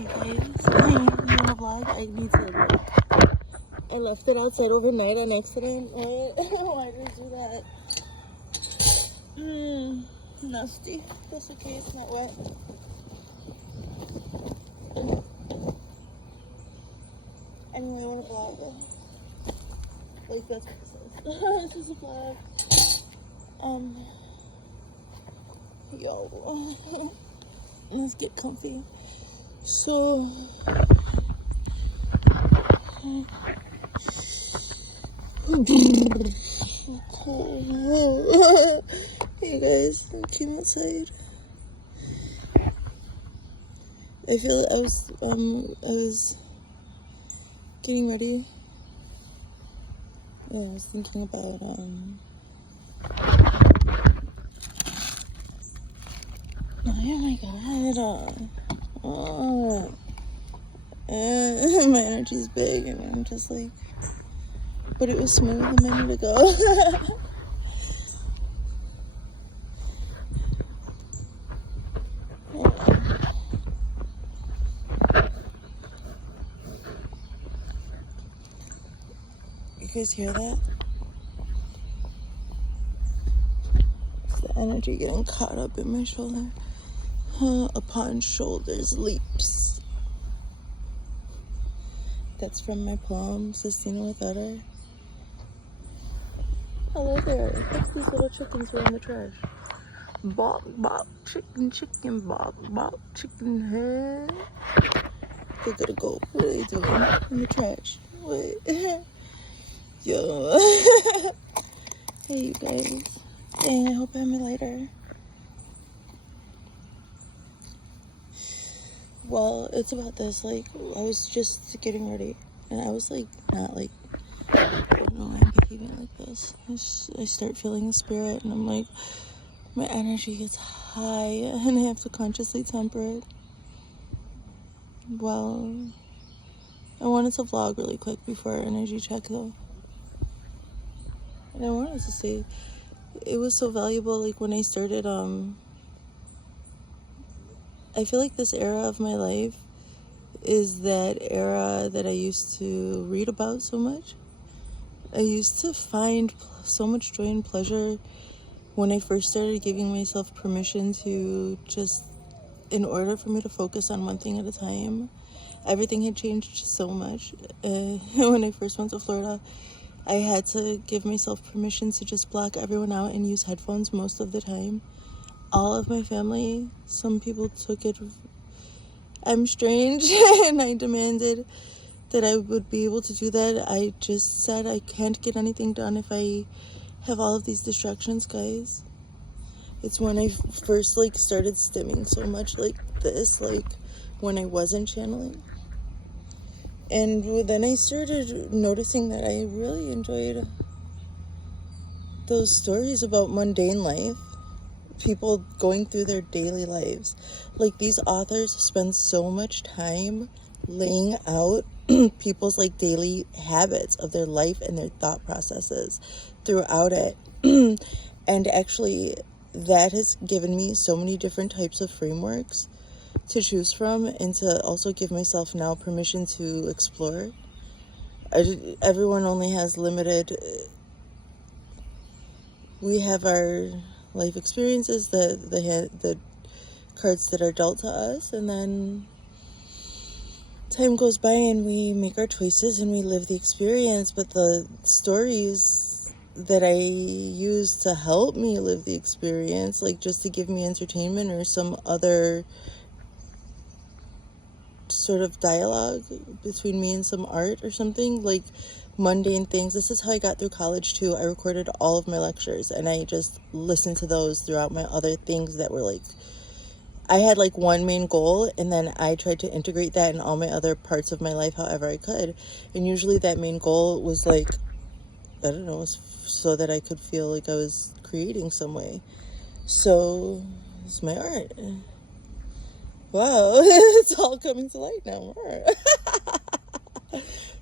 Hey guys, I am doing a vlog. I need to I left it outside overnight on accident. Why did I do that? Nasty. That's okay, it's not wet. Anyway, I want to vlog. Like, that's what it says. This is a vlog. Yo. Let's get comfy. So, hey guys, I came outside. I feel I was getting ready. Yeah, I was thinking about oh my god. My energy's big and I'm just like, but it was smooth a minute ago. You guys hear that? It's the energy getting caught up in my shoulder. Upon shoulders leaps. That's from my poem, Sistina Without Her. Hello there. Look, these little chickens were in the trash. Bop, bop, chicken, chicken, bop, bop, chicken head. They gotta go. What are they doing? In the trash. Wait. Yo. Hey, you guys. Dang, I hope I have my lighter. Well, it's about this. Like, I was just getting ready. And I was, like, not, like, I don't know why I'm behaving like this. I start feeling the spirit, and I'm like, my energy gets high, and I have to consciously temper it. Well, I wanted to vlog really quick before our energy check, though. And I wanted to say, it was so valuable, like, when I started, I feel like this era of my life is that era that I used to read about so much. I used to find so much joy and pleasure when I first started giving myself permission to just, in order for me to focus on one thing at a time. Everything had changed so much. When I first went to Florida, I had to give myself permission to just block everyone out and use headphones most of the time. All of my family, some people took it, I'm strange, and I demanded that I would be able to do that. I just said I can't get anything done if I have all of these distractions, guys. It's when I first, like, started stimming so much like this, like, when I wasn't channeling. And then I started noticing that I really enjoyed those stories about mundane life. People going through their daily lives. Like, these authors spend so much time laying out people's, like, daily habits of their life and their thought processes throughout it. And actually, that has given me so many different types of frameworks to choose from, and to also give myself now permission to explore. Everyone only has limited, we have our life experiences, the cards that are dealt to us, and then time goes by and we make our choices and we live the experience. But the stories that I use to help me live the experience, like just to give me entertainment or some other sort of dialogue between me and some art or something, like mundane things. This is how I got through college too. I recorded all of my lectures and I just listened to those throughout my other things that were like, I had like one main goal, and then I tried to integrate that in all my other parts of my life however I could. And usually that main goal was like, I don't know, was so that I could feel like I was creating some way. So it's my art. Wow, it's all coming to light now.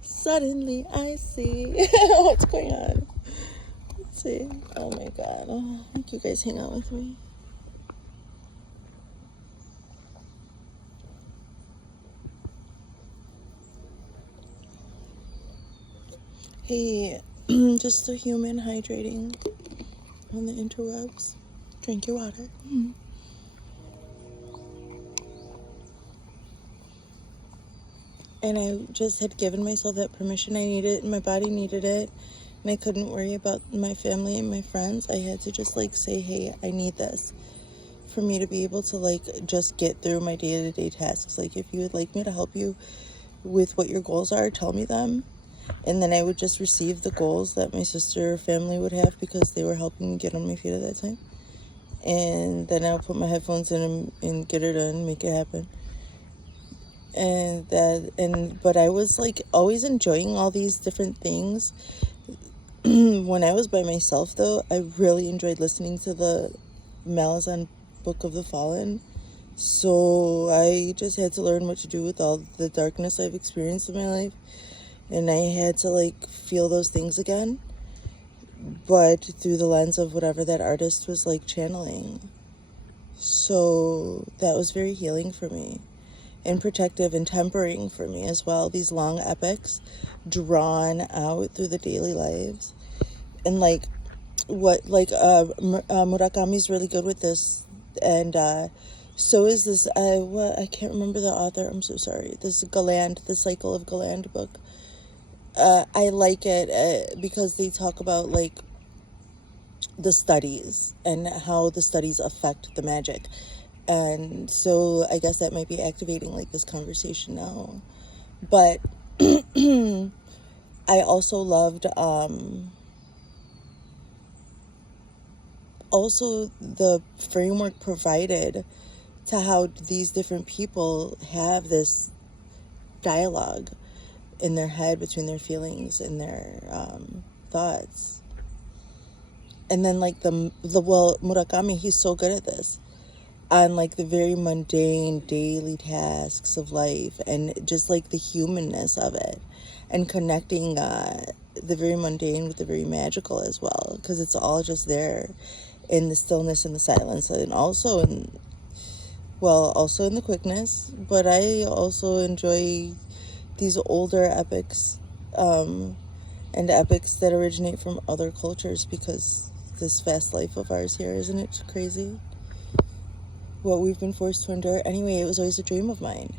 Suddenly I see what's going on. Let's see. Oh my god. Oh, I think you guys hang out with me. Hey, just a human hydrating on the interwebs. Drink your water. And I just had given myself that permission. I needed it, my body needed it, and I couldn't worry about my family and my friends. I had to just like say, hey, I need this for me to be able to like just get through my day-to-day tasks. Like, if you would like me to help you with what your goals are, tell me them. And then I would just receive the goals that my sister or family would have because they were helping me get on my feet at that time. And then I'll put my headphones in and get it done, make it happen. But I was like always enjoying all these different things. When I was by myself, though, I really enjoyed listening to the Malazan Book of the Fallen. So I just had to learn what to do with all the darkness I've experienced in my life. And I had to like feel those things again, but through the lens of whatever that artist was like channeling. So that was very healing for me, and protective and tempering for me as well. These long epics drawn out through the daily lives. And like Murakami's really good with this, and so is this I can't remember the author, I'm so sorry. This Galland, the Cycle of Galland book. I like it because they talk about like the studies and how the studies affect the magic. And so I guess that might be activating like this conversation now. But I also loved also the framework provided to how these different people have this dialogue in their head between their feelings and their thoughts. And then like Murakami, he's so good at this on like the very mundane daily tasks of life, and just like the humanness of it, and connecting the very mundane with the very magical as well, because it's all just there in the stillness and the silence, and also in the quickness. But I also enjoy these older epics, and epics that originate from other cultures, because this fast life of ours here, isn't it crazy what we've been forced to endure? Anyway, it was always a dream of mine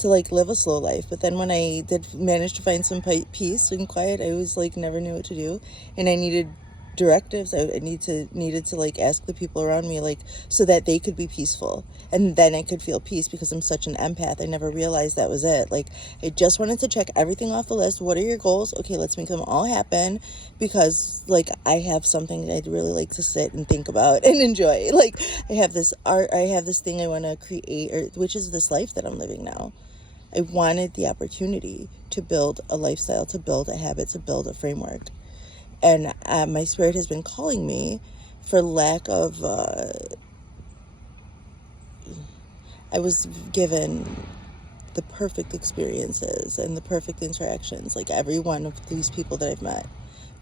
to like live a slow life, but then when I did manage to find some peace and quiet, I was like never knew what to do, and I needed directives. I needed to like ask the people around me, like, so that they could be peaceful, and then I could feel peace, because I'm such an empath. I never realized that was it. Like, I just wanted to check everything off the list. What are your goals? Okay, let's make them all happen, because like I have something I'd really like to sit and think about and enjoy. Like, I have this art, I have this thing I want to create, which is this life that I'm living now. I wanted the opportunity to build a lifestyle, to build a habit, to build a framework. And my spirit has been calling me, for lack of, I was given the perfect experiences and the perfect interactions. Like, every one of these people that I've met,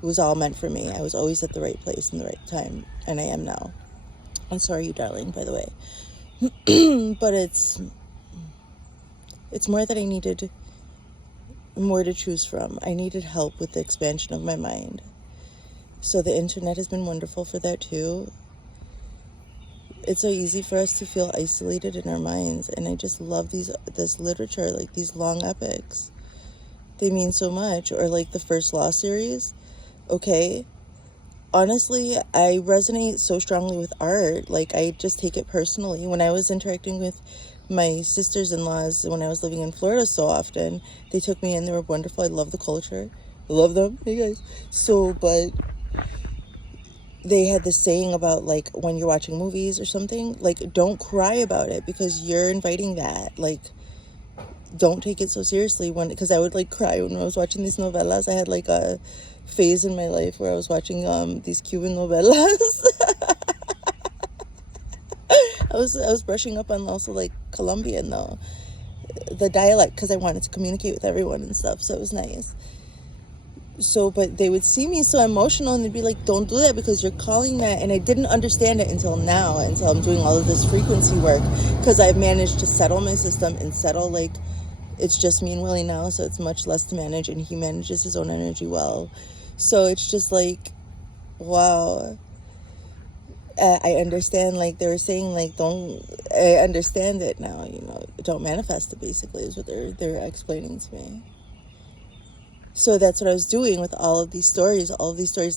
it was all meant for me. I was always at the right place in the right time, and I am now. I'm sorry, you darling, by the way. But it's more that I needed more to choose from. I needed help with the expansion of my mind. So the internet has been wonderful for that too. It's so easy for us to feel isolated in our minds, and I just love this literature, like these long epics. They mean so much. Or like the First Law series. Okay, honestly, I resonate so strongly with art. Like, I just take it personally. When I was interacting with my sisters-in-laws when I was living in Florida so often, they took me in. They were wonderful. I love the culture. I love them. Hey guys. But they had this saying about, like, when you're watching movies or something, like, don't cry about it, because you're inviting that. Like, don't take it so seriously. Because I would like cry when I was watching these novellas. I had like a phase in my life where I was watching these Cuban novellas. I was brushing up on also like Colombian though, the dialect, because I wanted to communicate with everyone and stuff, so it was nice. So, but they would see me so emotional, and they'd be like, don't do that, because you're calling that. And I didn't understand it until now, until I'm doing all of this frequency work, because I've managed to settle my system and settle like It's just me and Willie now, so it's much less to manage, and he manages his own energy well. So it's just like, wow. I understand, like they were saying, like, I understand it now, don't manifest it, basically, is what they're explaining to me. So that's what I was doing with all of these stories,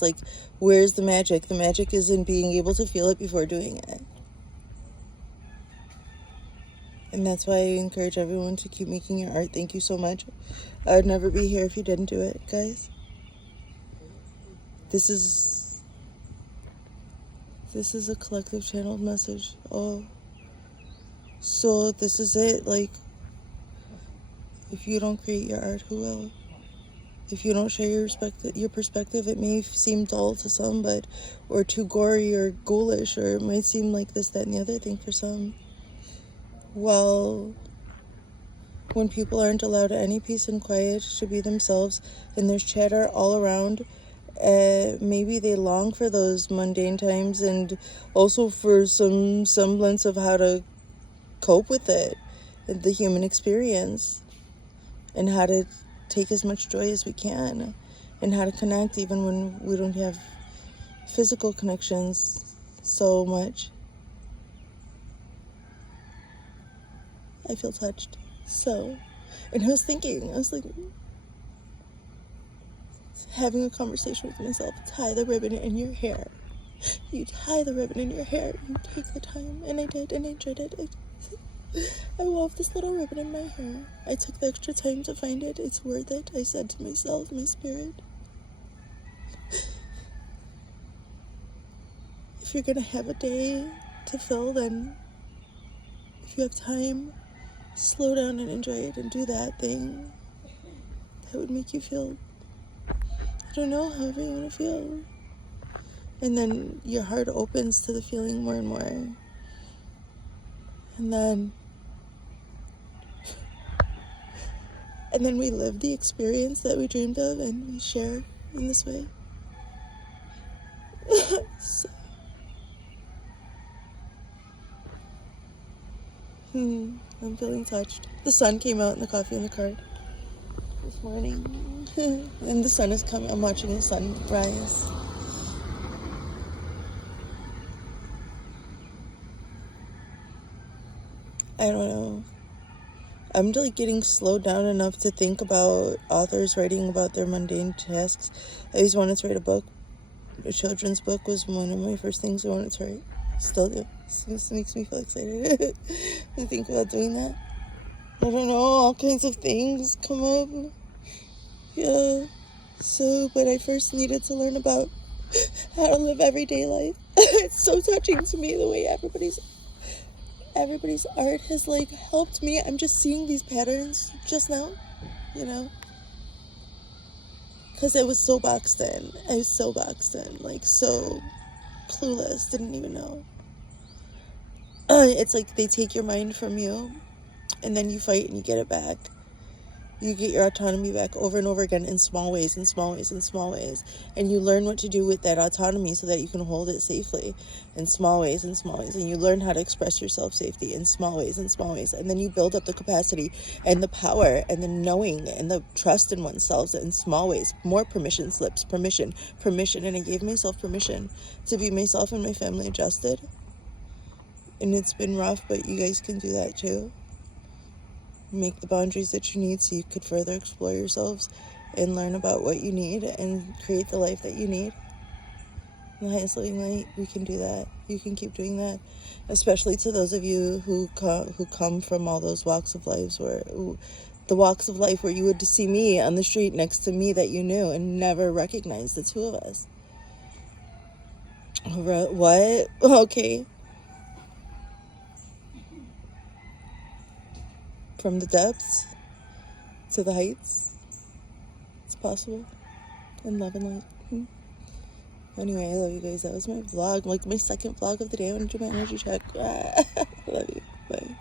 like, where's the magic? The magic is in being able to feel it before doing it. And that's why I encourage everyone to keep making your art. Thank you so much. I would never be here if you didn't do it, guys. This is a collective channeled message. Oh, so this is it. Like, if you don't create your art, who will? If you don't share your perspective, it may seem dull to some, or too gory or ghoulish, or it might seem like this, that, and the other thing for some. Well, when people aren't allowed any peace and quiet to be themselves, and there's chatter all around, maybe they long for those mundane times, and also for some semblance of how to cope with it, the human experience, and how to take as much joy as we can, and how to connect even when we don't have physical connections so much. I feel touched. So, and I was like, having a conversation with myself. Tie the ribbon in your hair. You tie the ribbon in your hair. You take the time, and I did, and I enjoyed it. I wove this little ribbon in my hair. I took the extra time to find it. It's worth it. I said to myself, my spirit, if you're gonna have a day to fill, then if you have time, slow down and enjoy it, and do that thing that would make you feel, I don't know, however you want to feel. And then your heart opens to the feeling more and more. And then we live the experience that we dreamed of, and we share in this way. So, I'm feeling touched. The sun came out in the coffee in the car this morning. And the sun is coming. I'm watching the sun rise. I don't know. I'm like getting slowed down enough to think about authors writing about their mundane tasks. I always wanted to write a book. A children's book was one of my first things I wanted to write. Still do. This makes me feel excited to think about doing that. I don't know, all kinds of things come up. Yeah. So, but I first needed to learn about how to live everyday life. It's so touching to me the way everybody's art has like helped me. I'm just seeing these patterns just now, because I was so boxed in. Like so clueless, didn't even know. It's like they take your mind from you, and then you fight and you get it back. You get your autonomy back over and over again in small ways, and you learn what to do with that autonomy so that you can hold it safely in small ways, and you learn how to express yourself safely in small ways, and then you build up the capacity and the power and the knowing and the trust in oneself in small ways. More permission slips, permission, and I gave myself permission to be myself and my family adjusted, and it's been rough, but you guys can do that too. Make the boundaries that you need so you could further explore yourselves and learn about what you need and create the life that you need. In the highest living light, we can do that. You can keep doing that, especially to those of you who come from all those walks of life where you would see me on the street next to me that you knew and never recognized the two of us. What? Okay. From the depths to the heights, it's possible in love and light. Anyway, I love you guys. That was my vlog, like my second vlog of the day. I want to do my energy check. Love you. Bye.